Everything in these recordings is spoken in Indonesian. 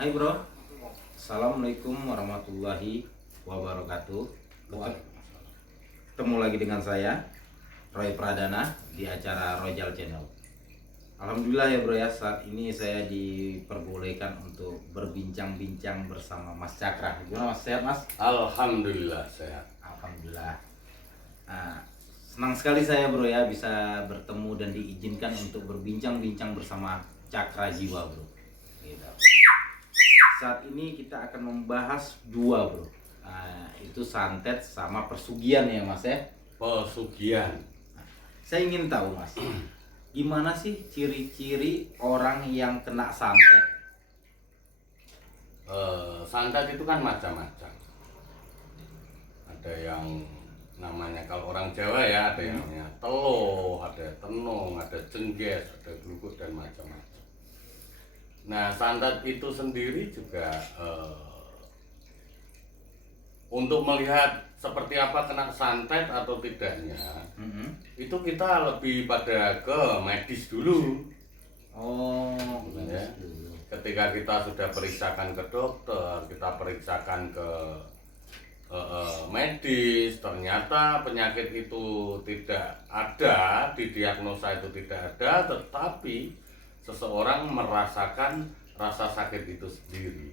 Hai bro, Assalamualaikum warahmatullahi wabarakatuh. Ketemu lagi dengan saya, Roy Pradana, di acara Rojal Channel. Alhamdulillah ya bro ya, saat ini saya diperbolehkan untuk berbincang-bincang bersama Mas Cakra. Gimana Mas, sehat Mas? Alhamdulillah sehat. Alhamdulillah. Nah, senang sekali saya bro ya bisa bertemu dan diizinkan untuk berbincang-bincang bersama Cakra Jiwa bro. Gitu. Saat ini kita akan membahas dua bro, itu santet sama persugihan ya mas ya. Pesugihan. Saya ingin tahu mas, gimana sih ciri-ciri orang yang kena santet? Santet itu kan macam-macam. Ada yang namanya kalau orang Jawa ya ada yang namanya telo, ada tenung, ada jengges, ada glukut dan macam-macam. Nah santet itu sendiri juga untuk melihat seperti apa kena santet atau tidaknya, itu kita lebih pada ke medis dulu. Oh, Ya. Ketika kita sudah periksakan ke dokter, kita periksakan ke medis, ternyata penyakit itu tidak ada, didiagnosa itu tidak ada, tetapi seseorang merasakan rasa sakit itu sendiri.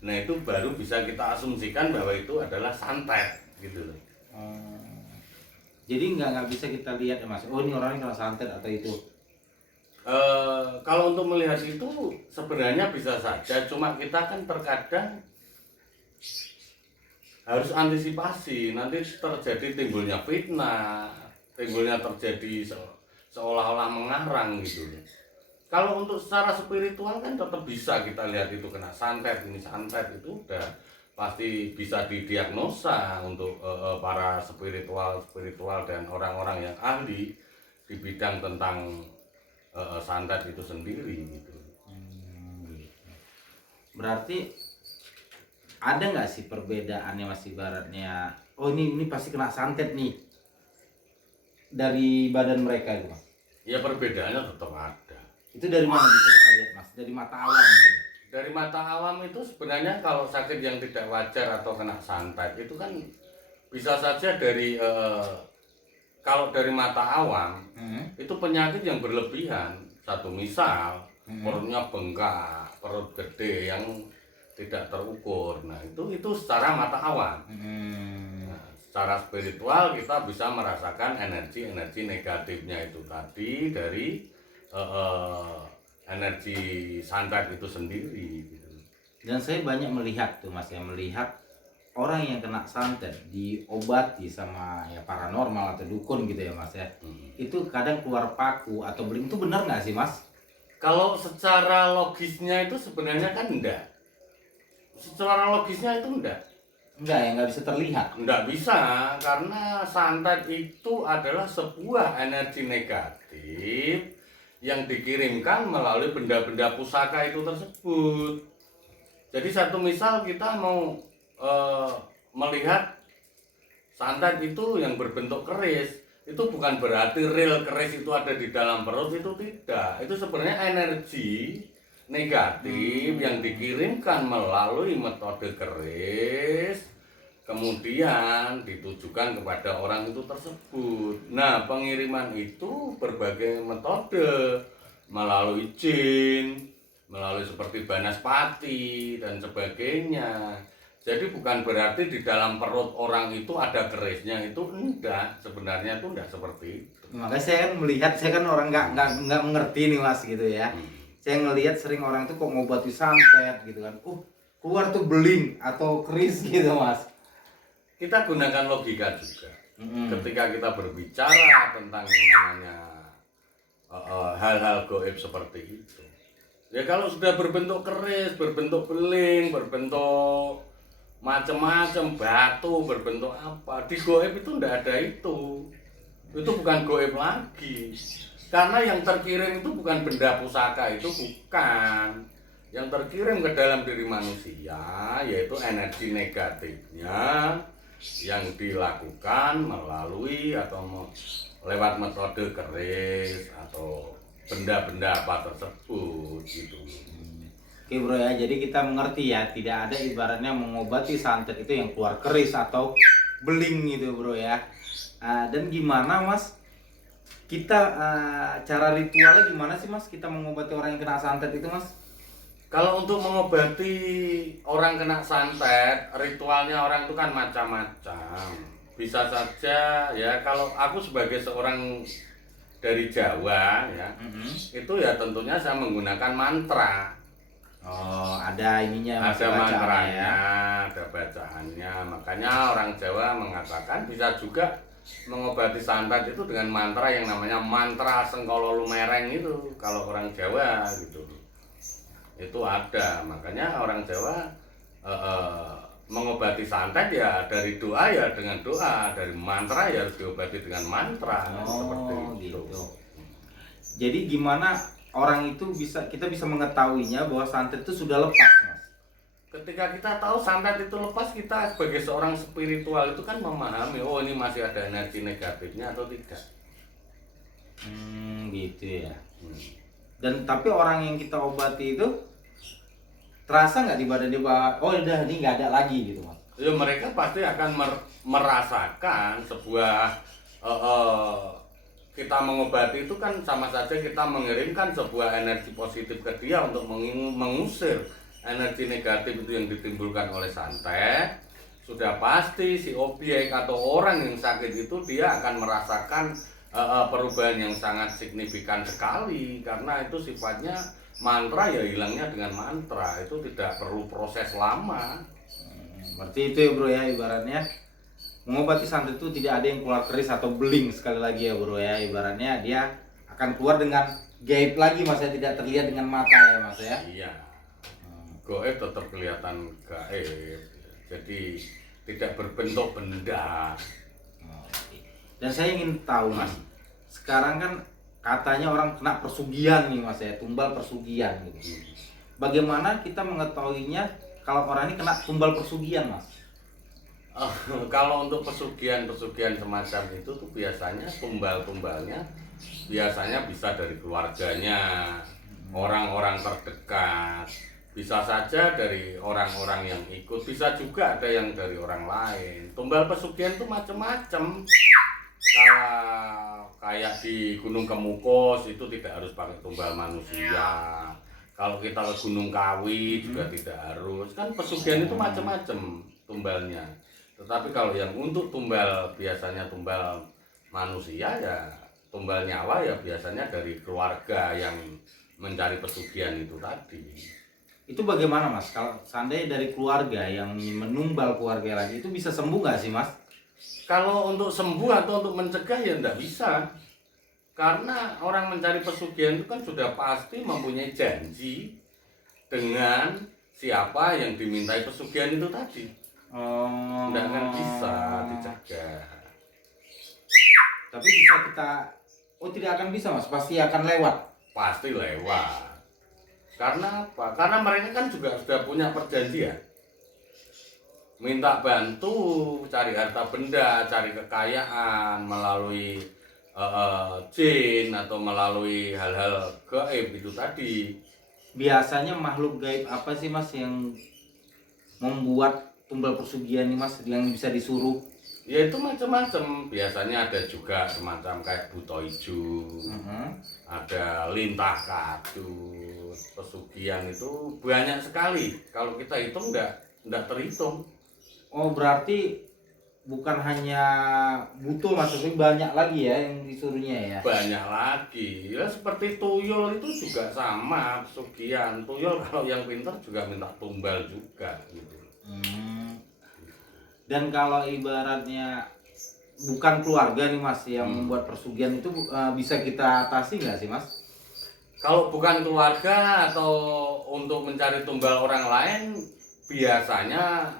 Nah itu baru bisa kita asumsikan bahwa itu adalah santet gitu loh. Jadi nggak bisa kita lihat ya mas, oh ini orangnya kena santet atau itu. Kalau untuk melihat itu sebenarnya bisa saja, cuma kita kan terkadang harus antisipasi nanti terjadi timbulnya fitnah, timbulnya terjadi seolah-olah mengarang gitu. Kalau untuk secara spiritual kan tetap bisa kita lihat itu kena santet, ini santet itu udah pasti bisa didiagnosa untuk para spiritual dan orang-orang yang ahli di bidang tentang santet itu sendiri gitu. Berarti ada nggak sih perbedaannya mas ibaratnya? Oh ini pasti kena santet nih dari badan mereka itu mas. Ya perbedaannya tetap ada. Itu dari mana bisa kita lihat mas? Dari mata awam gitu. Dari mata awam itu sebenarnya kalau sakit yang tidak wajar atau kena santet itu kan bisa saja dari kalau dari mata awam itu penyakit yang berlebihan. Satu misal perutnya bengkak, perut gede yang tidak terukur. Nah itu secara mata awam. Nah, secara spiritual kita bisa merasakan energi negatifnya itu tadi dari energi santet itu sendiri gitu. Dan saya banyak melihat tuh mas ya, melihat orang yang kena santet diobati sama ya paranormal atau dukun gitu ya mas ya. Itu kadang keluar paku atau beling, itu benar nggak sih mas? Kalau secara logisnya itu sebenarnya kan enggak. Secara logisnya itu enggak. Enggak ya, nggak bisa terlihat. Enggak bisa karena santet itu adalah sebuah energi negatif yang dikirimkan melalui benda-benda pusaka itu tersebut. Jadi satu misal kita mau melihat santet itu yang berbentuk keris, itu bukan berarti real keris itu ada di dalam perut, itu tidak. Itu sebenarnya energi negatif yang dikirimkan melalui metode keris kemudian ditujukan kepada orang itu tersebut. Nah, pengiriman itu berbagai metode, melalui jin, melalui seperti banaspati dan sebagainya. Jadi bukan berarti di dalam perut orang itu ada kerisnya, itu enggak, sebenarnya itu enggak seperti itu. Makanya saya kan melihat, saya kan orang nggak mengerti nih mas gitu ya. Saya ngelihat sering orang itu kok ngobati santet gitu kan, keluar tuh beling atau keris gitu mas. Kita gunakan logika juga. Ketika kita berbicara tentang yang namanya hal-hal gaib seperti itu. Ya kalau sudah berbentuk keris, berbentuk beling, berbentuk macam-macam batu, berbentuk apa, di gaib itu enggak ada itu. Itu bukan gaib lagi. Karena yang terkirim itu bukan benda pusaka, itu bukan. Yang terkirim ke dalam diri manusia yaitu energi negatifnya yang dilakukan melalui atau lewat metode keris atau benda-benda apa tersebut gitu. Oke bro ya, jadi kita mengerti ya, tidak ada ibaratnya mengobati santet itu yang keluar keris atau beling gitu bro ya. Dan gimana mas, kita cara ritualnya gimana sih mas, kita mengobati orang yang kena santet itu mas? Kalau untuk mengobati orang kena santet, ritualnya orang itu kan macam-macam. Bisa saja ya, kalau aku sebagai seorang dari Jawa ya, itu ya tentunya saya menggunakan mantra. Oh, ada ininya mas, Ada bacaannya mantranya, ya. ada bacaannya. Makanya orang Jawa mengatakan bisa juga mengobati santet itu dengan mantra yang namanya mantra Sengkolo Lumereng itu. Kalau orang Jawa gitu. Itu ada. Makanya orang Jawa mengobati santet ya dari doa ya dengan doa, dari mantra ya harus diobati dengan mantra. Seperti Oh itu. gitu. Jadi gimana orang itu kita bisa mengetahuinya bahwa santet itu sudah lepas mas? Ketika kita tahu santet itu lepas, kita sebagai seorang spiritual itu kan memahami, oh ini masih ada energi negatifnya atau tidak. Gitu ya. Dan tapi orang yang kita obati itu terasa nggak di badan dia bahwa oh udah ini nggak ada lagi gitu mas? Ya mereka pasti akan merasakan sebuah kita mengobati itu kan sama saja kita mengirimkan sebuah energi positif ke dia untuk mengusir energi negatif itu yang ditimbulkan oleh santet. Sudah pasti si objek atau orang yang sakit itu dia akan merasakan perubahan yang sangat signifikan sekali, karena itu sifatnya mantra ya, hilangnya dengan mantra, itu tidak perlu proses lama. Berarti itu ya bro ya, ibaratnya mengobati santet itu tidak ada yang keluar keris atau beling sekali lagi ya bro ya, ibaratnya dia akan keluar dengan gaib lagi mas ya, tidak terlihat dengan mata ya mas ya. Iya, goib tetap kelihatan gaib, jadi tidak berbentuk benda. Dan saya ingin tahu mas, sekarang kan katanya orang kena persugihan nih mas ya, tumbal persugihan gitu. Bagaimana kita mengetahuinya kalau orang ini kena tumbal persugihan mas? Kalau untuk pesugihan-pesugihan semacam itu tuh biasanya tumbal-tumbalnya biasanya bisa dari keluarganya, orang-orang terdekat, bisa saja dari orang-orang yang ikut, bisa juga ada yang dari orang lain. Tumbal pesugihan itu macam-macam. Kalau kayak di Gunung Kemukos itu tidak harus pakai tumbal manusia. Kalau kita ke Gunung Kawi juga tidak harus. Kan pesugihan itu macam-macam tumbalnya. Tetapi kalau yang untuk tumbal biasanya tumbal manusia ya tumbal nyawa ya biasanya dari keluarga yang mencari pesugihan itu tadi. Itu bagaimana mas? Kalau seandainya dari keluarga yang menumbal keluarga lagi itu bisa sembuh nggak sih mas? Kalau untuk sembuh atau untuk mencegah ya tidak bisa. Karena orang mencari pesugihan itu kan sudah pasti mempunyai janji dengan siapa yang dimintai pesugihan itu tadi. Tidak akan bisa dicegah. Tapi bisa kita, oh tidak akan bisa mas, pasti akan lewat. Pasti lewat. Karena apa? Karena mereka kan juga sudah punya perjanjian. Minta bantu, cari harta benda, cari kekayaan melalui jin atau melalui hal-hal gaib itu tadi. Biasanya makhluk gaib apa sih mas yang membuat tumbal persugihan nih mas, yang bisa disuruh? Ya itu macam-macam. Biasanya ada juga semacam kayak buto ijo, ada lintah kadut. Pesugihan itu banyak sekali. Kalau kita hitung enggak terhitung. Oh berarti bukan hanya butuh mas, tapi banyak lagi ya yang disuruhnya ya? Banyak lagi. Ya seperti tuyul itu juga sama pesugihan. Tuyul kalau yang pintar juga minta tumbal juga gitu. Dan kalau ibaratnya bukan keluarga nih mas yang membuat persugihan itu bisa kita atasi nggak sih mas? Kalau bukan keluarga atau untuk mencari tumbal orang lain, biasanya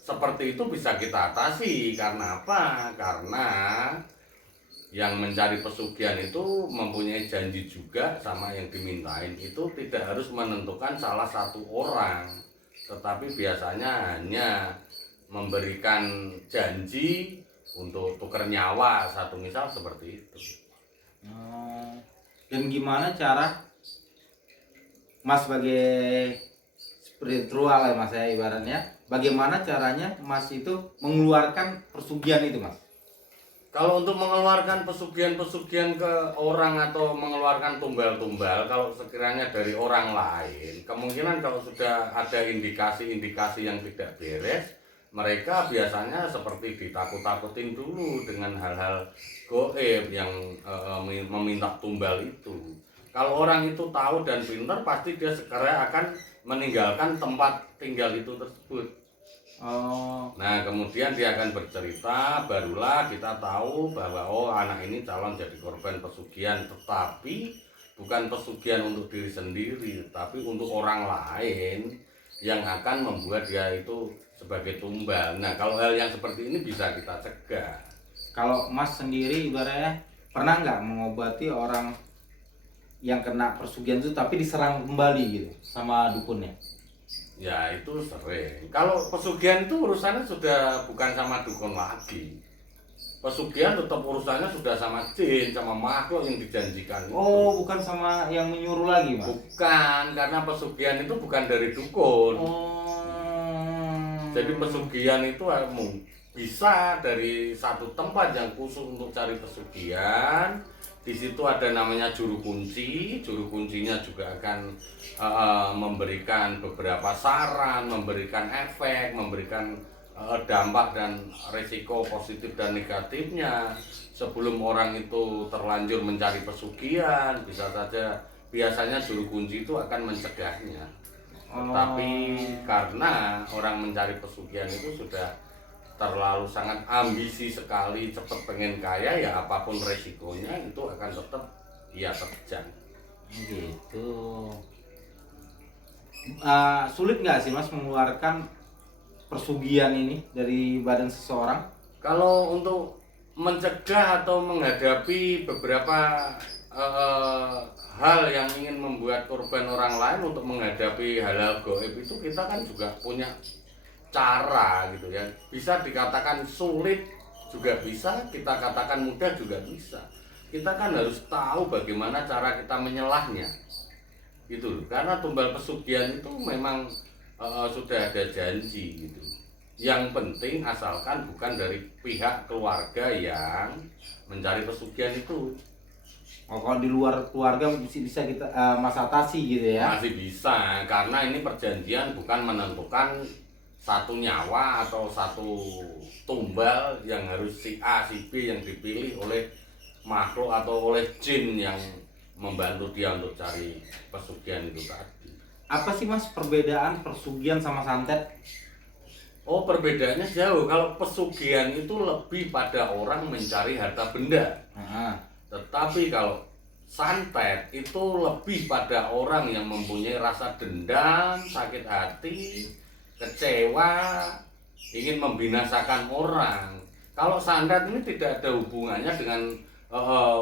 seperti itu bisa kita atasi. Karena apa? Karena yang mencari pesugihan itu mempunyai janji juga sama yang dimintain. Itu tidak harus menentukan salah satu orang, tetapi biasanya hanya memberikan janji untuk tukar nyawa, satu misal seperti itu. Dan gimana cara Mas sebagai spiritual ya Mas ya ibaratnya, bagaimana caranya Mas itu mengeluarkan persugihan itu Mas? Kalau untuk mengeluarkan pesugihan-pesugihan ke orang atau mengeluarkan tumbal-tumbal, kalau sekiranya dari orang lain, kemungkinan kalau sudah ada indikasi-indikasi yang tidak beres, mereka biasanya seperti ditakut-takutin dulu dengan hal-hal goib yang meminta tumbal itu. Kalau orang itu tahu dan pintar, pasti dia segera akan meninggalkan tempat tinggal itu tersebut. Oh, Nah, kemudian dia akan bercerita, barulah kita tahu bahwa oh anak ini calon jadi korban pesugihan, tetapi bukan pesugihan untuk diri sendiri, tapi untuk orang lain yang akan membuat dia itu sebagai tumbal. Nah, kalau hal yang seperti ini bisa kita cegah. kalau Mas sendiri ibaratnya pernah nggak mengobati orang yang kena persugihan itu tapi diserang kembali gitu sama dukunnya? Ya, itu sering. Kalau pesugihan itu urusannya sudah bukan sama dukun lagi. Pesugihan tetap urusannya sudah sama jin, sama makhluk yang dijanjikan. Oh, bukan sama yang menyuruh lagi Mas? Bukan, karena pesugihan itu bukan dari dukun. Oh. Jadi pesugihan itu bisa dari satu tempat yang khusus untuk cari pesugihan. Di situ ada namanya juru kunci. Juru kuncinya juga akan memberikan beberapa saran, memberikan efek, memberikan dampak dan resiko positif dan negatifnya. Sebelum orang itu terlanjur mencari pesugihan, bisa saja biasanya juru kunci itu akan mencegahnya. Tetapi karena orang mencari pesugihan itu sudah terlalu sangat ambisi sekali, cepat pengen kaya, ya apapun resikonya itu akan tetap ia terjang. Gitu. Sulit nggak sih Mas mengeluarkan persugihan ini dari badan seseorang? Kalau untuk mencegah atau menghadapi beberapa hal yang ingin membuat korban orang lain, untuk menghadapi hal-hal gaib itu kita kan juga punya cara gitu ya. Bisa dikatakan sulit juga bisa, kita katakan mudah juga bisa. Kita kan harus tahu bagaimana cara kita menyelahnya. Gitu loh. Karena tumbal pesugihan itu memang sudah ada janji gitu. Yang penting asalkan bukan dari pihak keluarga yang mencari pesugihan itu. Oh, kalau di luar keluarga bisa kita Mas atasi gitu ya? Masih bisa, karena ini perjanjian bukan menentukan satu nyawa atau satu tumbal yang harus si A, si B yang dipilih oleh makhluk atau oleh jin yang membantu dia untuk cari pesugihan itu tadi. Apa sih Mas perbedaan persugihan sama santet? Oh, perbedaannya jauh. Kalau pesugihan itu lebih pada orang mencari harta benda. Tetapi kalau santet itu lebih pada orang yang mempunyai rasa dendam, sakit hati, kecewa, ingin membinasakan orang. Kalau santet ini tidak ada hubungannya dengan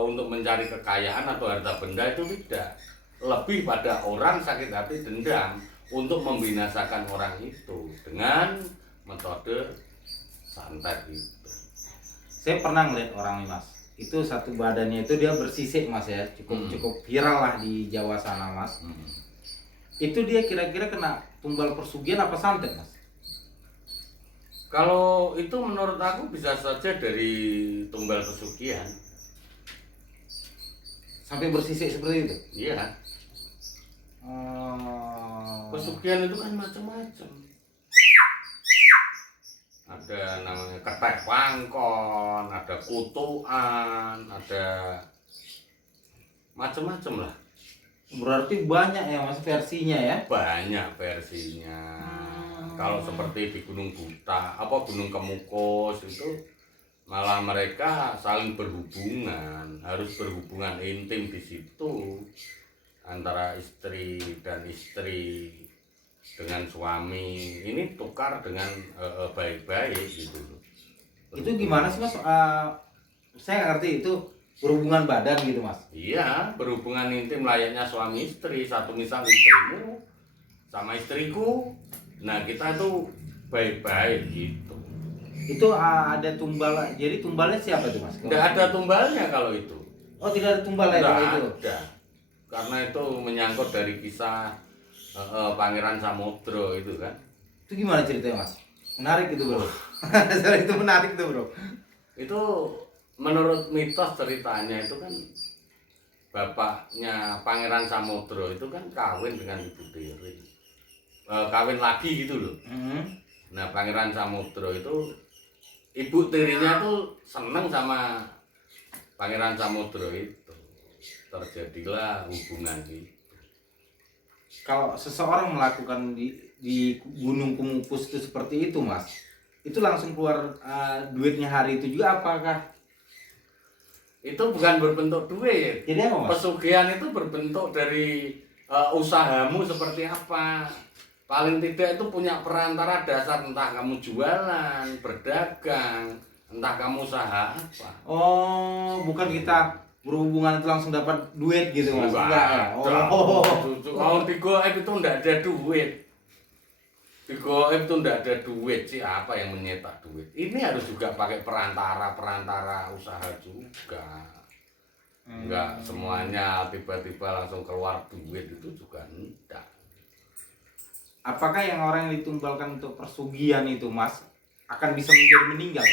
untuk mencari kekayaan atau harta benda, itu tidak. Lebih pada orang sakit hati, dendam untuk membinasakan orang itu dengan metode santet itu. Saya pernah ngeliat orang nih Mas, itu satu badannya itu dia bersisik Mas ya, cukup viral lah di Jawa sana Mas. Itu dia kira-kira kena tumbal persugihan apa santet Mas? Kalau itu menurut aku bisa saja dari tumbal pesugihan. Sampai bersisik seperti itu? Iya. Pesugihan itu kan macam-macam. Ada namanya ketek wangkon, ada kutuan, ada macam-macam lah. Berarti banyak ya Mas versinya ya? Banyak versinya. Kalau seperti di Gunung Buta, Gunung Kemukus itu malah mereka saling berhubungan, harus berhubungan intim di situ antara istri dan istri dengan suami. Ini tukar dengan baik-baik gitu. Itu gimana sih Mas? Saya nggak ngerti itu berhubungan badan gitu Mas? Iya, berhubungan intim layaknya suami istri. Satu misal istrimu sama istriku, nah kita tuh baik-baik gitu. Itu ada tumbal, jadi tumbalnya siapa tuh Mas? Tidak ada tumbalnya kalau itu. Oh tidak ada tumbalnya kalau itu? Tidak ada. Karena itu menyangkut dari kisah Pangeran Samudra itu kan. Itu gimana ceritanya Mas? Menarik itu bro. Itu menarik tuh bro. Itu menurut mitos ceritanya itu kan bapaknya Pangeran Samudra itu kan kawin dengan Ibu Tiri. Kawin lagi gitu loh. Nah, Pangeran Samudra itu Ibu Tirinya tuh seneng sama Pangeran Samudra itu. Terjadilah hubungan itu. Kalau seseorang melakukan di Gunung Kumupus itu seperti itu Mas, itu langsung keluar duitnya hari itu juga apakah? Itu bukan berbentuk duit. Jadi apa Mas? Pesugihan itu berbentuk dari usahamu seperti apa. Paling tidak itu punya perantara dasar, entah kamu jualan, berdagang, entah kamu usaha apa. Oh, bukan kita berhubungan itu langsung dapat duit gitu Mas? Enggak ya? Kalau di goib itu enggak ada duit. Di goib itu enggak ada duit. Siapa yang menyetak duit? Ini harus juga pakai perantara usaha juga. Enggak semuanya tiba-tiba langsung keluar duit, itu juga enggak. Apakah yang orang yang ditumbalkan untuk persugihan itu Mas akan bisa menjadi meninggal?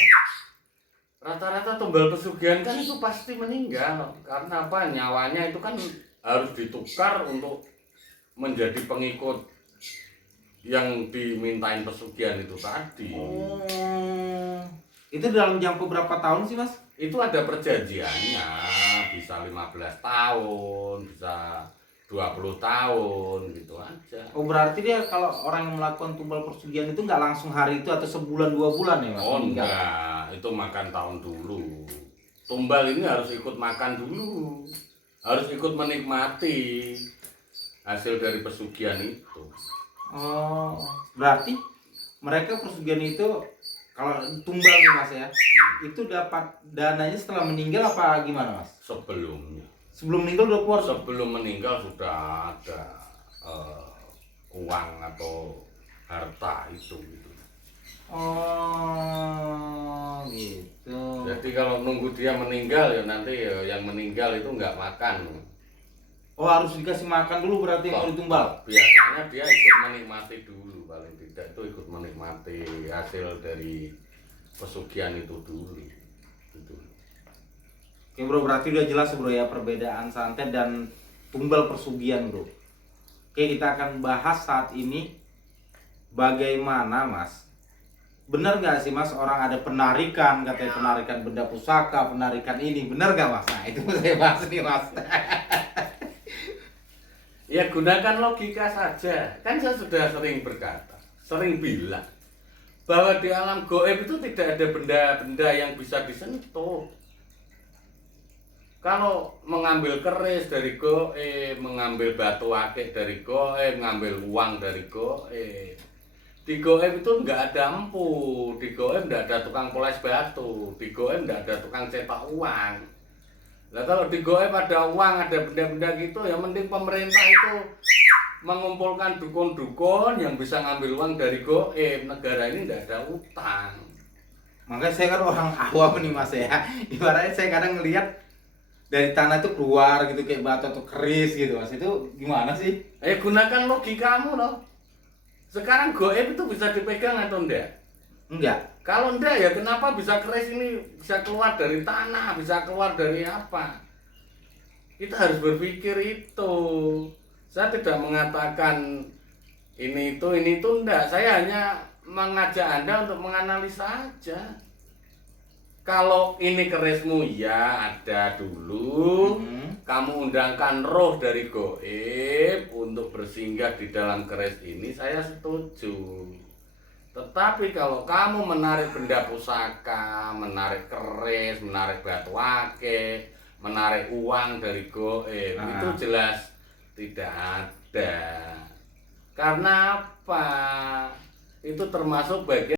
Rata-rata tumbal pesugihan kan itu pasti meninggal. Karena apa? Nyawanya itu kan harus ditukar untuk menjadi pengikut yang dimintain pesugihan itu tadi. Itu dalam jangka berapa tahun sih Mas? Itu ada perjanjiannya, bisa 15 tahun, bisa 20 tahun gitu aja. Oh berarti dia kalau orang yang melakukan tumbal persugihan itu nggak langsung hari itu atau sebulan 2 bulan ya Mas? Oh enggak, itu makan tahun dulu. Tumbal ini harus ikut makan dulu, harus ikut menikmati hasil dari pesugihan itu. Oh berarti mereka persugihan itu kalau tumbal nih Mas ya, itu dapat dananya setelah meninggal apa gimana Mas? Sebelumnya. Sebelum meninggal udah keluar? Sebelum meninggal sudah ada uang atau harta itu gitu. Oh gitu. Jadi kalau nunggu dia meninggal ya nanti ya yang meninggal itu nggak makan. Oh harus dikasih makan dulu berarti yang mau ditumbal? Biasanya dia ikut menikmati dulu, paling tidak itu ikut menikmati hasil dari pesugihan itu dulu. Gitu. Oke bro, berarti udah jelas bro ya perbedaan santet dan tumbal persugihan bro. Oke, kita akan bahas saat ini bagaimana Mas, benar nggak sih Mas orang ada penarikan, katanya penarikan benda pusaka, penarikan ini, benar nggak Mas? Nah itu saya bahas nih Mas. Ya gunakan logika saja. Kan saya sudah sering berkata, sering bilang bahwa di alam goib itu tidak ada benda-benda yang bisa disentuh. Kalau mengambil keris dari goib, mengambil batu akik dari goib, mengambil uang dari goib, di goib itu nggak ada empu, di goib nggak ada tukang poles batu, di goib nggak ada tukang cetak uang. Nah kalau di goib ada uang, ada benda-benda gitu, yang penting pemerintah itu mengumpulkan dukun-dukun yang bisa ngambil uang dari goib. Negara ini nggak ada utang. Makanya saya kan orang awam nih Mas ya. Ibaratnya saya kadang ngelihat dari tanah itu keluar gitu kayak batu atau keris gitu Mas. Itu gimana sih? Gunakan logikamu loh. Sekarang goib itu bisa dipegang atau enggak? Enggak. Kalau enggak ya kenapa bisa keris ini bisa keluar dari tanah, bisa keluar dari apa? Kita harus berpikir itu. Saya tidak mengatakan ini itu enggak. Saya hanya mengajak Anda untuk menganalisa aja. Kalau ini kerismu ya ada dulu, kamu undangkan roh dari goib untuk bersinggah di dalam keris ini, saya setuju. Tetapi kalau kamu menarik benda pusaka, menarik keris, menarik batu akik, menarik uang dari goib, itu jelas tidak ada. Karena apa? Itu termasuk bagian